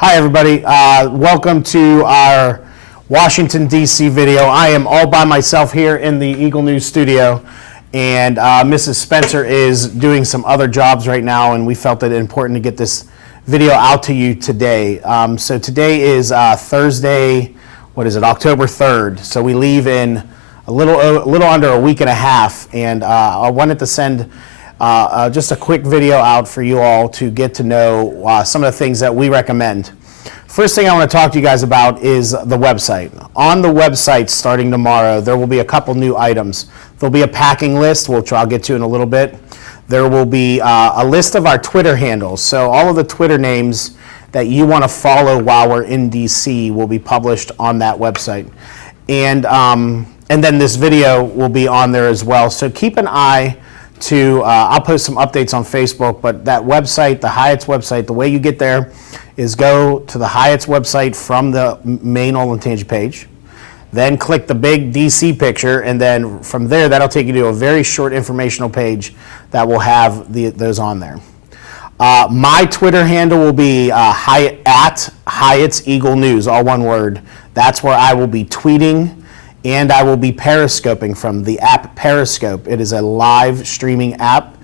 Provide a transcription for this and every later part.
Hi everybody, welcome to our Washington DC video. I am all by myself here in the Eagle News studio, and Mrs. Spencer is doing some other jobs right now, and we felt it important to get this video out to you today. So today is Thursday, October 3rd. So we leave in a little under a week and a half, and I wanted to send just a quick video out for you all to get to know some of the things that we recommend. First thing I want to talk to you guys about is the website. On the website starting tomorrow, there will be a couple new items. There'll be a packing list, which I'll get to in a little bit. There will be a list of our Twitter handles. So all of the Twitter names that you want to follow while we're in DC will be published on that website. And then this video will be on there as well. So keep an eye to, I'll post some updates on Facebook, but that website, the Hyatt's website, the way you get there is go to the Hyatt's website from the main Olentangy page, then click the big DC picture, and then from there, that'll take you to a very short informational page that will have those on there. My Twitter handle will be at Hyatt's Eagle News, all one word. That's where I will be tweeting, and I will be periscoping from the app Periscope. It is a live streaming app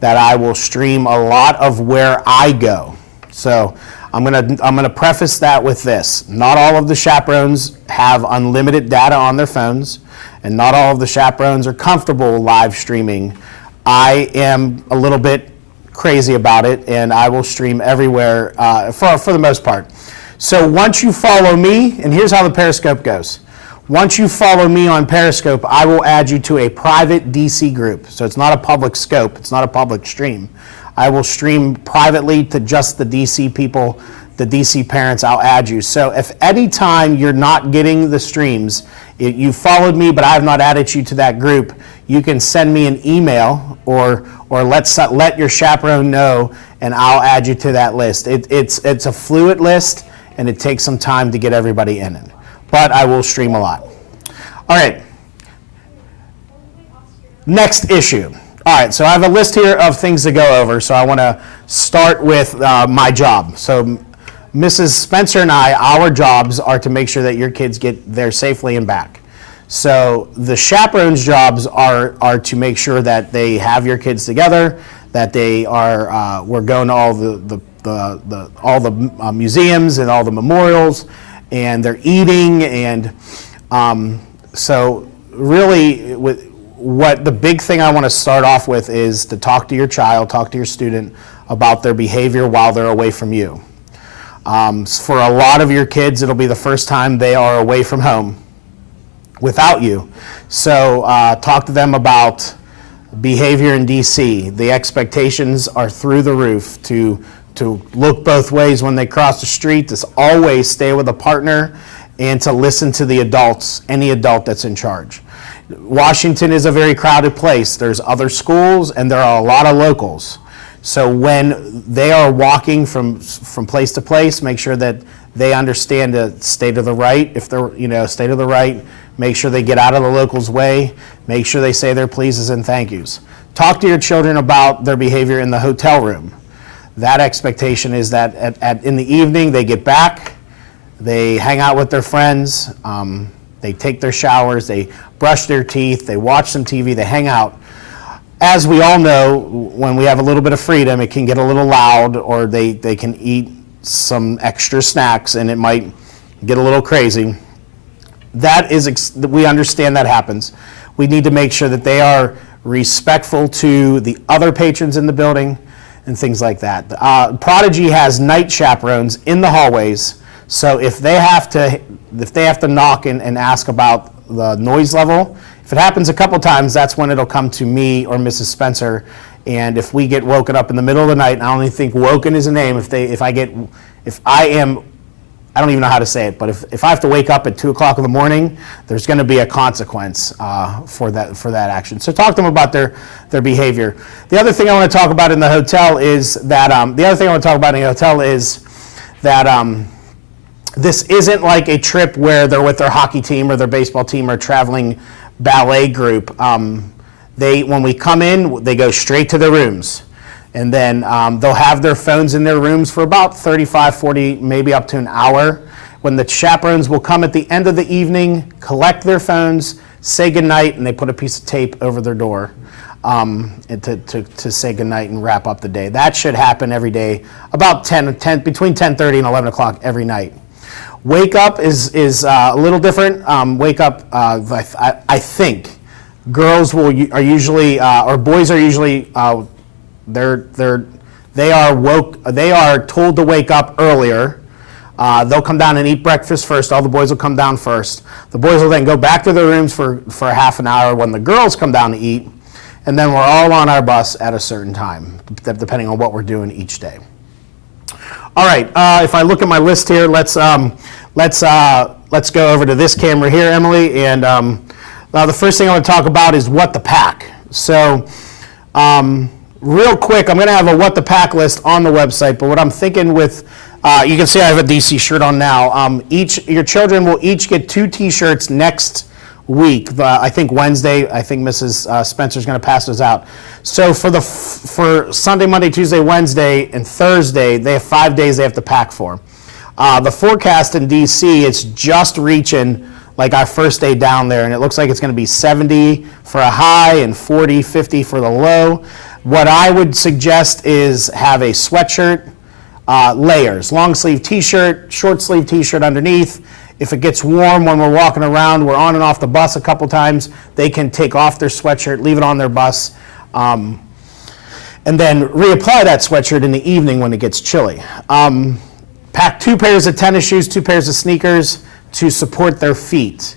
that I will stream a lot of where I go. So I'm gonna preface that with this. Not all of the chaperones have unlimited data on their phones, and not all of the chaperones are comfortable live streaming. I am a little bit crazy about it, and I will stream everywhere for the most part. So once you follow me, and here's how the Periscope goes. Once you follow me on Periscope, I will add you to a private DC group. So it's not a public scope, it's not a public stream. I will stream privately to just the DC people, the DC parents. I'll add you. So if any time you're not getting the streams, you followed me but I have not added you to that group, you can send me an email or let your chaperone know, and I'll add you to that list. It's a fluid list, and it takes some time to get everybody in it. But I will stream a lot. All right. Next issue. All right, so I have a list here of things to go over, so I want to start with my job. So Mrs. Spencer and our jobs are to make sure that your kids get there safely and back. So the chaperones' jobs are to make sure that they have your kids together, that they are we're going to all the museums and all the memorials, and they're eating, and so really what the big thing I want to start off with is to talk to your child, talk to your student about their behavior while they're away from you. For a lot of your kids, it'll be the first time they are away from home without you. So talk to them about behavior in DC. The expectations are through the roof to look both ways when they cross the street, to always stay with a partner, and to listen to the adults, any adult that's in charge. Washington is a very crowded place. There's other schools, and there are a lot of locals. So when they are walking from place to place, make sure that they understand to stay to the right. If they're, stay to the right, make sure they get out of the locals' way. Make sure they say their pleases and thank yous. Talk to your children about their behavior in the hotel room. That expectation is that in the evening they get back, they hang out with their friends, they take their showers, they brush their teeth, they watch some TV, they hang out. As we all know, when we have a little bit of freedom, it can get a little loud, or they can eat some extra snacks and it might get a little crazy. We understand that happens. We need to make sure that they are respectful to the other patrons in the building and things like that. Prodigy has night chaperones in the hallways, so if they have to knock and ask about the noise level, if it happens a couple times, that's when it'll come to me or Mrs. Spencer. And if we get woken up in the middle of the night, and I only think woken is a name, I don't even know how to say it, but if I have to wake up at 2 o'clock in the morning, there's going to be a consequence for that action. So talk to them about their behavior. The other thing I want to talk about in the hotel is that this isn't like a trip where they're with their hockey team or their baseball team or traveling ballet group. When we come in, they go straight to their rooms. And then they'll have their phones in their rooms for about 35, 40, maybe up to an hour. When the chaperones will come at the end of the evening, collect their phones, say goodnight, and they put a piece of tape over their door to say goodnight and wrap up the day. That should happen every day, about between 10:30 and 11 o'clock every night. Wake up is a little different. Wake up, I think, girls are usually, or boys are usually, they are told to wake up earlier. They'll come down and eat breakfast first. All the boys will come down first. The boys will then go back to their rooms for half an hour when the girls come down to eat, and then we're all on our bus at a certain time, depending on what we're doing each day. All right. If I look at my list here, let's go over to this camera here, Emily. And the first thing I want to talk about is what to pack. So, real quick, I'm going to have a what to pack list on the website. But what I'm thinking with you can see I have a DC shirt on now. Your children will each get 2 T-shirts next week. I think Wednesday. I think Mrs. Spencer's going to pass those out. So for Sunday, Monday, Tuesday, Wednesday, and Thursday, they have 5 days they have to pack for. The forecast in DC is just reaching like our first day down there, and it looks like it's going to be 70 for a high and 40, 50 for the low. What I would suggest is have a sweatshirt. Layers, long sleeve t-shirt, short sleeve t-shirt underneath. If it gets warm when we're walking around, we're on and off the bus a couple times, they can take off their sweatshirt, leave it on their bus, and then reapply that sweatshirt in the evening when it gets chilly. Pack 2 pairs of tennis shoes, 2 pairs of sneakers to support their feet.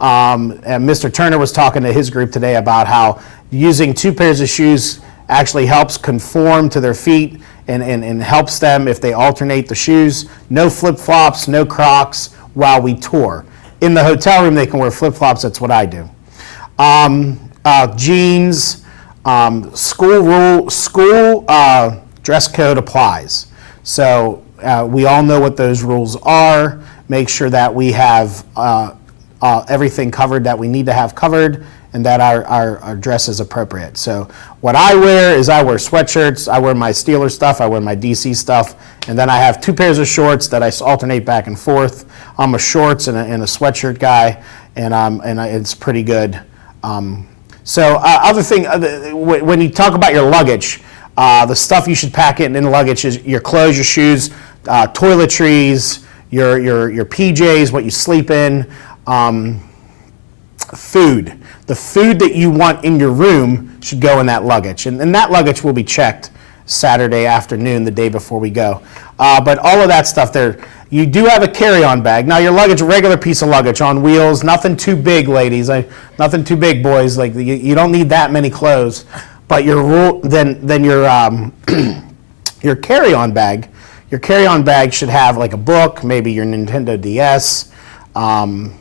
And Mr. Turner was talking to his group today about how using 2 pairs of shoes actually helps conform to their feet and helps them if they alternate the shoes. No flip-flops, no Crocs while we tour. In the hotel room, they can wear flip-flops. That's what I do. Jeans, school dress code applies. So we all know what those rules are. Make sure that we have everything covered that we need to have covered, and that our dress is appropriate. So what I wear is I wear sweatshirts, I wear my Steelers stuff, I wear my DC stuff, and then I have 2 pairs of shorts that I alternate back and forth. I'm a shorts and a sweatshirt guy, and it's pretty good. Other thing, when you talk about your luggage, the stuff you should pack in the luggage is your clothes, your shoes, toiletries, your PJs, what you sleep in, food. The food that you want in your room should go in that luggage. And that luggage will be checked Saturday afternoon, the day before we go. But all of that stuff there, you do have a carry-on bag. Now your luggage, a regular piece of luggage on wheels, nothing too big, ladies. Nothing too big, boys. Like you don't need that many clothes. But your your carry-on bag, should have like a book, maybe your Nintendo DS, some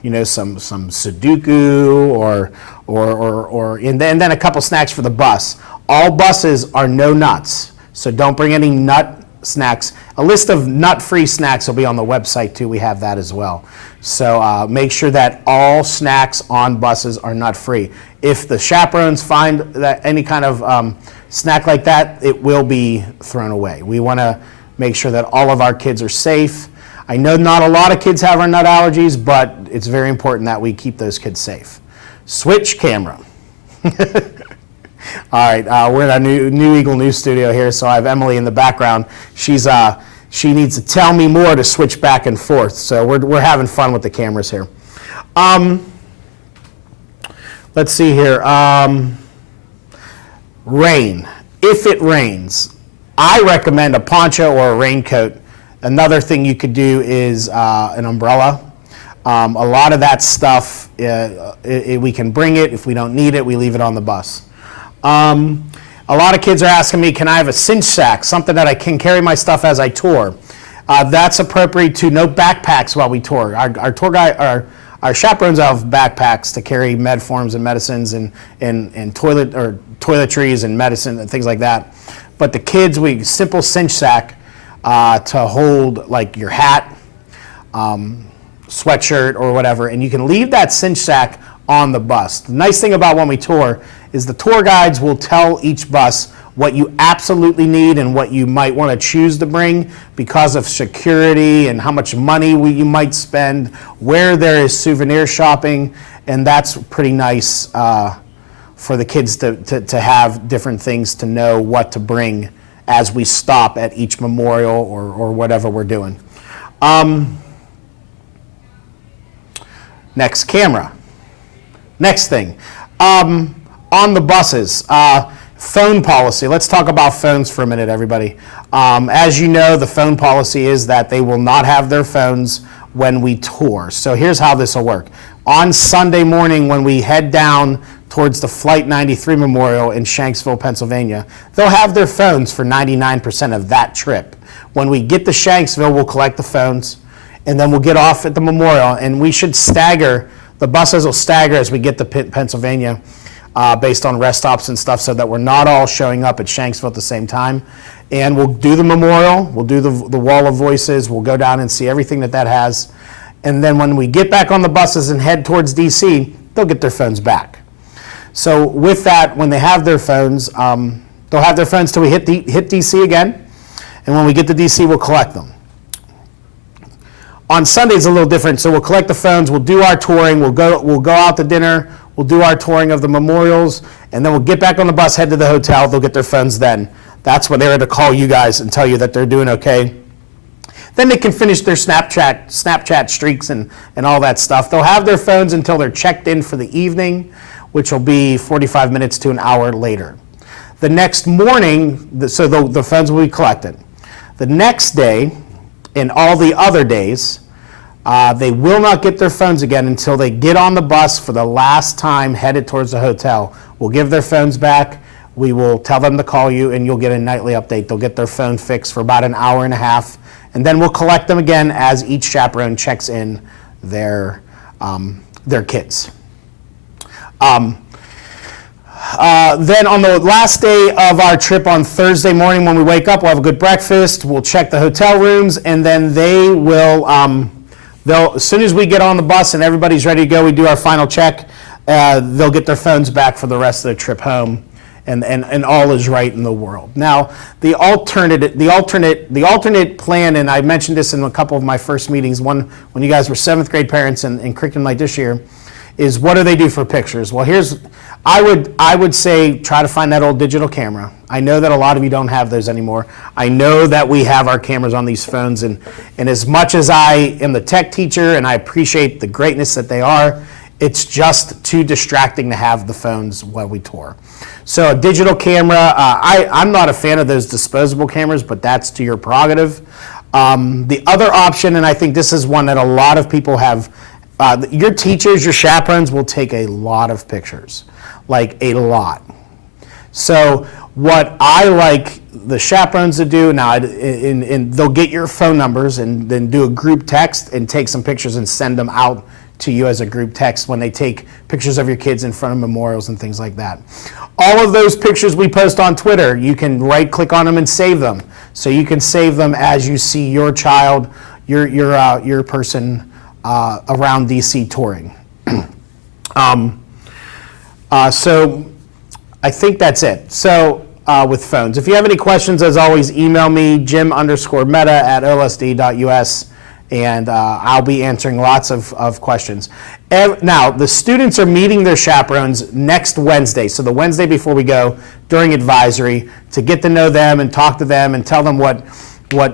Sudoku and then a couple snacks for the bus. All buses are no nuts, so don't bring any nut snacks. A list of nut-free snacks will be on the website too. We have that as well. So make sure that all snacks on buses are nut-free. If the chaperones find that any kind of snack like that, it will be thrown away. We want to make sure that all of our kids are safe. I know not a lot of kids have our nut allergies, but it's very important that we keep those kids safe. Switch camera. All right, we're in our new Eagle News studio here, so I have Emily in the background. She needs to tell me more to switch back and forth, so we're having fun with the cameras here. Let's see here. Rain. If it rains, I recommend a poncho or a raincoat. Another thing you could do is an umbrella. A lot of that stuff, we can bring it. If we don't need it, we leave it on the bus. A lot of kids are asking me, can I have a cinch sack, something that I can carry my stuff as I tour? That's appropriate too. No backpacks while we tour. Our tour guide, our chaperones have backpacks to carry med forms and medicines and toiletries and medicine and things like that. But the kids, simple cinch sack to hold like your hat, sweatshirt or whatever, and you can leave that cinch sack on the bus. The nice thing about when we tour is the tour guides will tell each bus what you absolutely need and what you might want to choose to bring because of security and how much money you might spend, where there is souvenir shopping, and that's pretty nice for the kids to have different things to know what to bring as we stop at each memorial or whatever we're doing. Next camera. Next thing. On the buses, phone policy. Let's talk about phones for a minute, everybody. As you know, the phone policy is that they will not have their phones when we tour. So here's how this will work. On Sunday morning when we head down towards the Flight 93 Memorial in Shanksville, Pennsylvania, they'll have their phones for 99% of that trip. When we get to Shanksville, we'll collect the phones, and then we'll get off at the memorial, and we should stagger. The buses will stagger as we get to Pennsylvania based on rest stops and stuff so that we're not all showing up at Shanksville at the same time. And we'll do the memorial, we'll do the Wall of Voices, we'll go down and see everything that has. And then when we get back on the buses and head towards DC, they'll get their phones back. So with that, when they have their phones, they'll have their phones till we hit DC again. And when we get to DC, we'll collect them. On Sunday, it's a little different. So we'll collect the phones, we'll do our touring, we'll go out to dinner, we'll do our touring of the memorials, and then we'll get back on the bus, head to the hotel, they'll get their phones then. That's when they're to call you guys and tell you that they're doing okay. Then they can finish their Snapchat streaks and all that stuff. They'll have their phones until they're checked in for the evening, which will be 45 minutes to an hour later. The next morning, so the phones will be collected. The next day, and all the other days, they will not get their phones again until they get on the bus for the last time headed towards the hotel. We'll give their phones back. We will tell them to call you, and you'll get a nightly update. They'll get their phone fixed for about an hour and a half, and then we'll collect them again as each chaperone checks in their kids. Then on the last day of our trip on Thursday morning when we wake up, we'll have a good breakfast, we'll check the hotel rooms, and then they will, as soon as we get on the bus and everybody's ready to go, we do our final check, they'll get their phones back for the rest of the trip home, and all is right in the world. Now, the alternate plan, and I mentioned this in a couple of my first meetings, one when you guys were 7th grade parents in curriculum night this year, is what do they do for pictures? Well, I would say try to find that old digital camera. I know that a lot of you don't have those anymore. I know that we have our cameras on these phones, and as much as I am the tech teacher and I appreciate the greatness that they are, it's just too distracting to have the phones while we tour. So a digital camera, I'm not a fan of those disposable cameras, but that's to your prerogative. The other option, and I think this is one that a lot of people have, your teachers, your chaperones will take a lot of pictures, like a lot. So what I like the chaperones to do now, and they'll get your phone numbers and then do a group text and take some pictures and send them out to you as a group text when they take pictures of your kids in front of memorials and things like that. All of those pictures we post on Twitter, you can right click on them and save them. So you can save them as you see your child, your person around DC touring. So I think that's it. So with phones. If you have any questions, as always, email me, jim_meta@olsd.us, and I'll be answering lots of questions. Now, the students are meeting their chaperones next Wednesday, so the Wednesday before we go, during advisory, to get to know them and talk to them and tell them what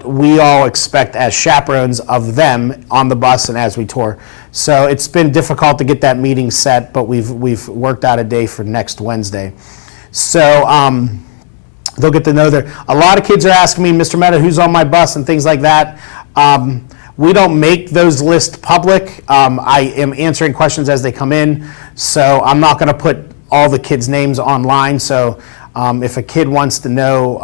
we all expect as chaperones of them on the bus and as we tour. So it's been difficult to get that meeting set, but we've worked out a day for next Wednesday. So they'll get to know a lot of kids are asking me, Mr. Meta, who's on my bus and things like that. We don't make those lists public. I am answering questions as they come in, so I'm not going to put all the kids' names online. So if a kid wants to know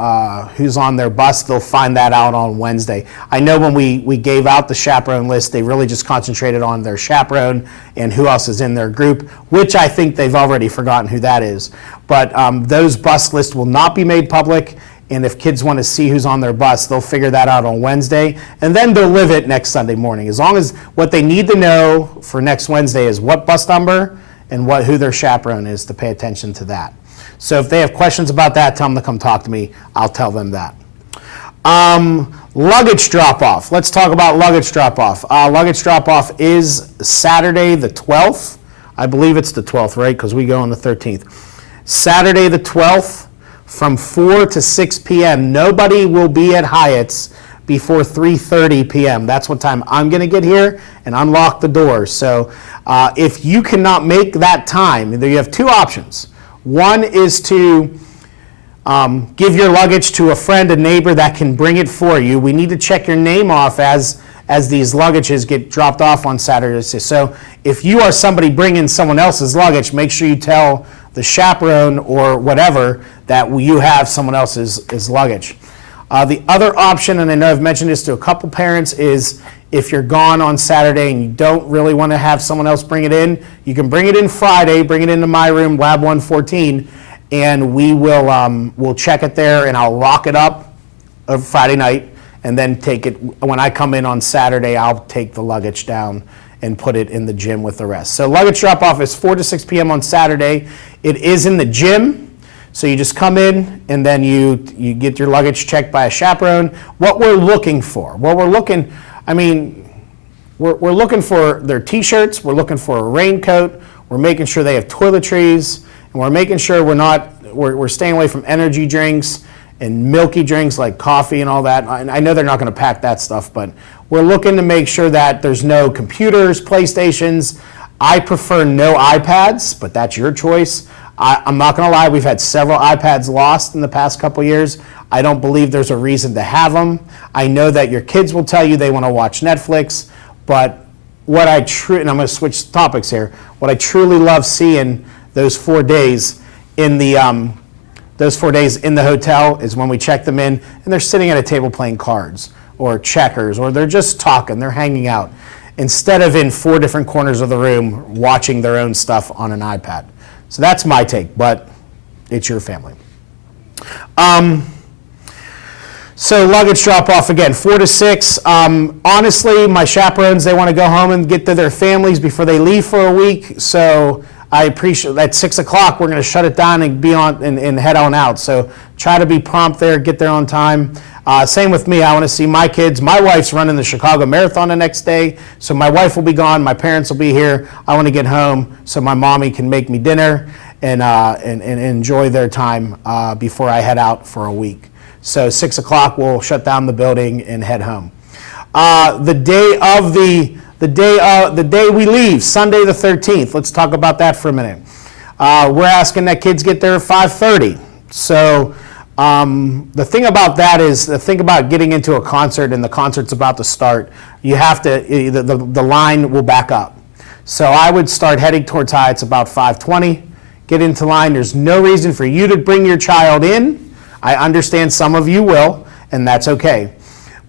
who's on their bus, they'll find that out on Wednesday. I know when we gave out the chaperone list, they really just concentrated on their chaperone and who else is in their group, which I think they've already forgotten who that is. But those bus lists will not be made public. And if kids want to see who's on their bus, they'll figure that out on Wednesday, and then they'll live it next Sunday morning. As long as what they need to know for next Wednesday is what bus number and who their chaperone is, to pay attention to that. So if they have questions about that, tell them to come talk to me. I'll tell them that. Luggage drop-off. Let's talk about luggage drop-off. Luggage drop-off is Saturday the 12th. I believe it's the 12th, right? Because we go on the 13th. Saturday the 12th from 4 to 6 p.m. Nobody will be at Hyatt's before 3:30 p.m. That's what time I'm going to get here and unlock the doors. So if you cannot make that time, you have two options. One is to give your luggage to a friend, a neighbor that can bring it for you. We need to check your name off as these luggages get dropped off on Saturdays. So if you are somebody bringing someone else's luggage, make sure you tell the chaperone or whatever that you have someone else's luggage. The other option, and I know I've mentioned this to a couple parents, is if you're gone on Saturday and you don't really want to have someone else bring it in, you can bring it in Friday, bring it into my room, Lab 114, and we will we'll check it there and I'll lock it up Friday night and then take it. When I come in on Saturday, I'll take the luggage down and put it in the gym with the rest. So luggage drop-off is 4 to 6 p.m. on Saturday. It is in the gym. So you just come in and then you get your luggage checked by a chaperone. What we're looking for, we're looking for their t-shirts, we're looking for a raincoat, we're making sure they have toiletries, and we're making sure we're staying away from energy drinks and milky drinks like coffee and all that. And I know they're not going to pack that stuff, but we're looking to make sure that there's no computers, PlayStations. I prefer no iPads, but that's your choice. I'm not going to lie, we've had several iPads lost in the past couple years. I don't believe there's a reason to have them. I know that your kids will tell you they want to watch Netflix, but and I'm going to switch topics here, what I truly love seeing those 4 days in the hotel is when we check them in and they're sitting at a table playing cards or checkers, or they're just talking, they're hanging out, instead of in 4 different corners of the room watching their own stuff on an iPad. So that's my take, but it's your family. So luggage drop-off again, 4 to 6. Honestly, my chaperones, they want to go home and get to their families before they leave for a week. So I appreciate at 6 o'clock, we're going to shut it down and be on and head on out. So try to be prompt there, get there on time. Same with me. I want to see my kids. My wife's running the Chicago Marathon the next day, so my wife will be gone. My parents will be here. I want to get home so my mommy can make me dinner and enjoy their time before I head out for a week. So 6 o'clock, we'll shut down the building and head home. The day we leave, Sunday the 13th. Let's talk about that for a minute. We're asking that kids get there at 5:30. So. The thing about that is, the thing about getting into a concert and the concert's about to start, you have to, the line will back up. So I would start heading towards Hyatt's about 5:20, get into line. There's no reason for you to bring your child in. I understand some of you will, and that's okay.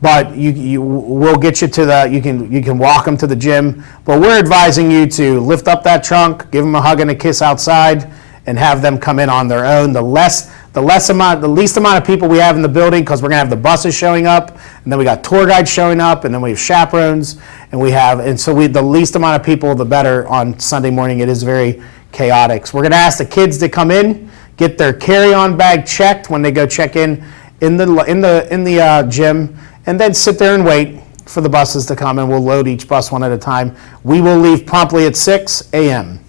But we'll get you to you can walk them to the gym. But we're advising you to lift up that trunk, give them a hug and a kiss outside, and have them come in on their own. The least amount of people we have in the building, because we're going to have the buses showing up, and then we got tour guides showing up, and then we have chaperones, the least amount of people, the better on Sunday morning. It is very chaotic. So we're going to ask the kids to come in, get their carry-on bag checked when they go check in the gym, and then sit there and wait for the buses to come, and we'll load each bus one at a time. We will leave promptly at 6 a.m.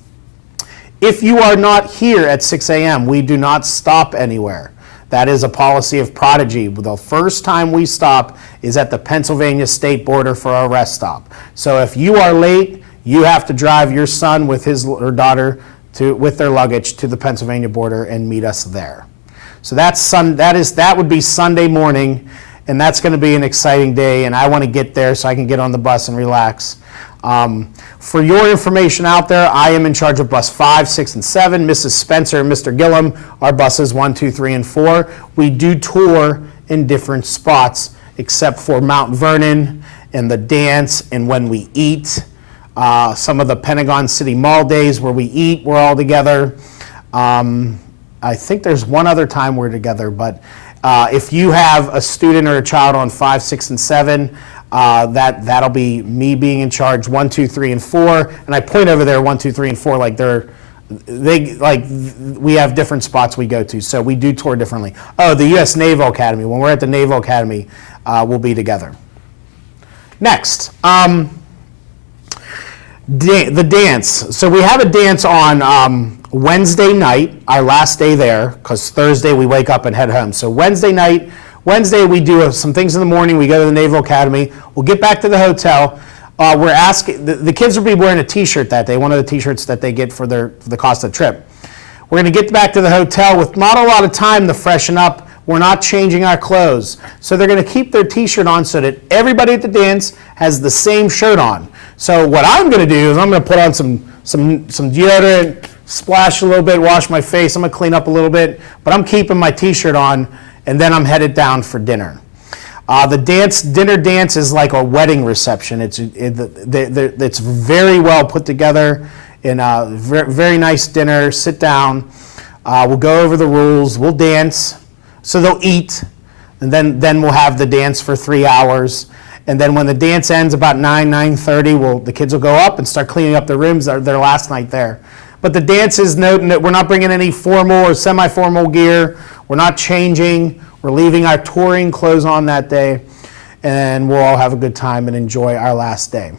If you are not here at 6 a.m., we do not stop anywhere. That is a policy of Prodigy. The first time we stop is at the Pennsylvania state border for our rest stop. So if you are late, you have to drive your son with his or daughter with their luggage to the Pennsylvania border and meet us there. So that would be Sunday morning, and that's going to be an exciting day, and I want to get there so I can get on the bus and relax. For your information out there, I am in charge of bus 5, 6, and 7. Mrs. Spencer and Mr. Gillum are buses 1, 2, 3, and 4. We do tour in different spots, except for Mount Vernon and the dance and when we eat. Some of the Pentagon City Mall days where we eat, we're all together. I think there's one other time we're together, but if you have a student or a child on 5, 6, and 7, that'll be me being in charge 1, 2, 3, and 4. And I point over there 1, 2, 3, and 4 like they're we have different spots we go to, so we do tour differently. Oh, the U.S. Naval Academy. When we're at the Naval Academy, we'll be together. Next, the dance. So we have a dance on Wednesday night, our last day there, because Thursday we wake up and head home. So Wednesday we do some things in the morning. We go to the Naval Academy. We'll get back to the hotel. We're asking, the kids will be wearing a t-shirt that day, one of the t-shirts that they get for the cost of the trip. We're going to get back to the hotel with not a lot of time to freshen up. We're not changing our clothes. So they're going to keep their t-shirt on so that everybody at the dance has the same shirt on. So what I'm going to do is I'm going to put on some deodorant, splash a little bit, wash my face. I'm going to clean up a little bit, but I'm keeping my t-shirt on, and then I'm headed down for dinner. The dinner dance is like a wedding reception. It's very well put together in a very nice dinner. Sit down. We'll go over the rules. We'll dance. So they'll eat, and then we'll have the dance for 3 hours. And then when the dance ends about 9:30, the kids will go up and start cleaning up their rooms, their last night there. But the dance is noting that we're not bringing any formal or semi-formal gear. We're not changing. We're leaving our touring clothes on that day, and we'll all have a good time and enjoy our last day.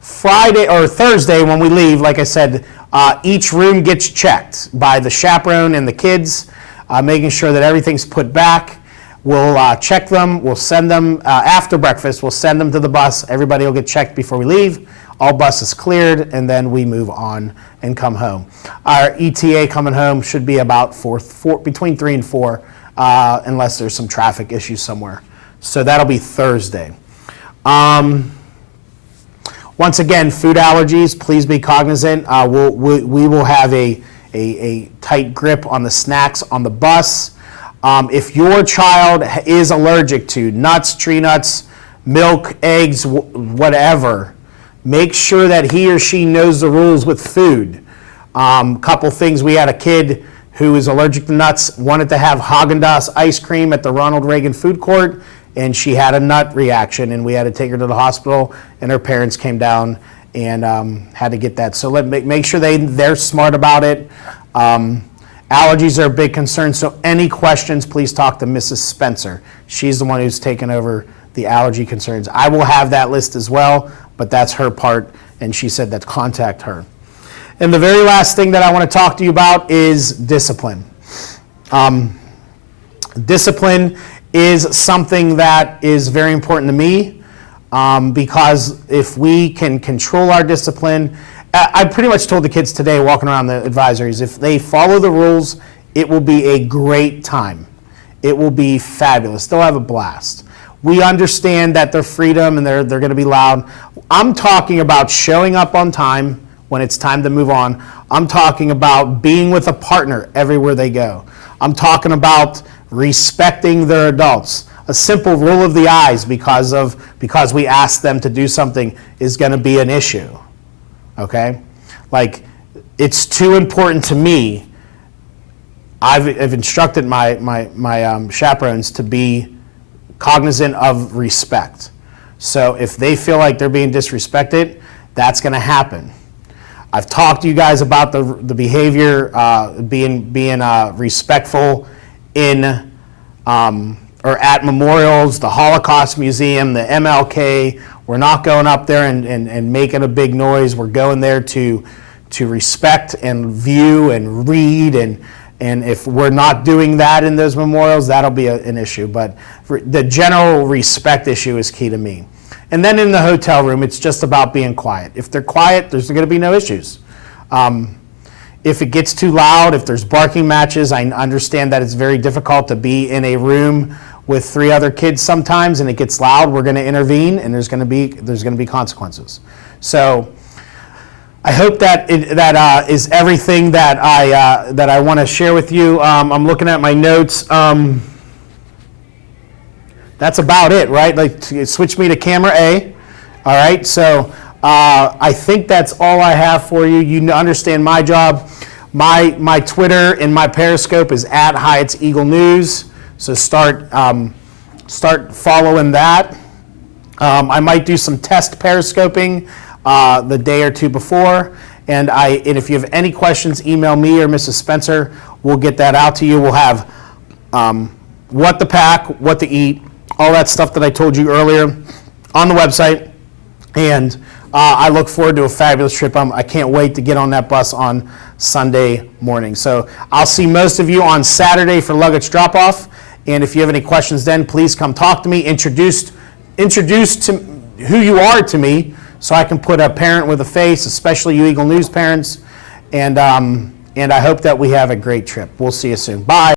Friday or Thursday when we leave, like I said, each room gets checked by the chaperone and the kids, making sure that everything's put back. We'll check them. We'll send them after breakfast. We'll send them to the bus. Everybody will get checked before we leave. All buses cleared, and then we move on and come home. Our ETA coming home should be about between 3 and 4, unless there's some traffic issues somewhere. So that'll be Thursday. Once again, food allergies, please be cognizant. We will have a tight grip on the snacks on the bus. If your child is allergic to nuts, tree nuts, milk, eggs, whatever, make sure that he or she knows the rules with food. Couple things, we had a kid who is allergic to nuts, wanted to have Haagen-Dazs ice cream at the Ronald Reagan food court, and she had a nut reaction, and we had to take her to the hospital, and her parents came down and had to get that. So make sure they're smart about it. Allergies are a big concern, so any questions, please talk to Mrs. Spencer. She's the one who's taken over the allergy concerns. I will have that list as well, but that's her part, and she said that contact her. And the very last thing that I want to talk to you about is discipline. Discipline is something that is very important to me, because if we can control our discipline, I pretty much told the kids today walking around the advisories, if they follow the rules, it will be a great time. It will be fabulous. They'll have a blast. We understand that they're freedom and they're going to be loud. I'm talking about showing up on time when it's time to move on. I'm talking about being with a partner everywhere they go. I'm talking about respecting their adults. A simple roll of the eyes because we asked them to do something is going to be an issue. Okay? Like, it's too important to me. I've instructed my chaperones to be cognizant of respect. So if they feel like they're being disrespected, that's going to happen. I've talked to you guys about the behavior, being respectful in or at memorials, the Holocaust Museum, the MLK. We're not going up there and making a big noise. We're going there to respect and view and read, and if we're not doing that in those memorials, that'll be an issue. But the general respect issue is key to me. And then in the hotel room, it's just about being quiet. If they're quiet, there's going to be no issues. If it gets too loud, if there's barking matches, I understand that it's very difficult to be in a room with 3 other kids sometimes, and it gets loud. We're going to intervene, and there's going to be consequences. So I hope that is everything that I want to share with you. I'm looking at my notes. That's about it, right? Like, switch me to camera A. All right. So I think that's all I have for you. You understand my job. My Twitter and my Periscope is at Hyatt's Eagle News. So start following that. I might do some test periscoping the day or two before, And if you have any questions, email me or Mrs. Spencer. We'll get that out to you. We'll have what to pack, what to eat, all that stuff that I told you earlier on the website. And I look forward to a fabulous trip. I can't wait to get on that bus on Sunday morning. So I'll see most of you on Saturday for luggage drop-off. And if you have any questions then, please come talk to me. Introduce to who you are to me so I can put a parent with a face, especially you Eagle News parents. And I hope that we have a great trip. We'll see you soon. Bye.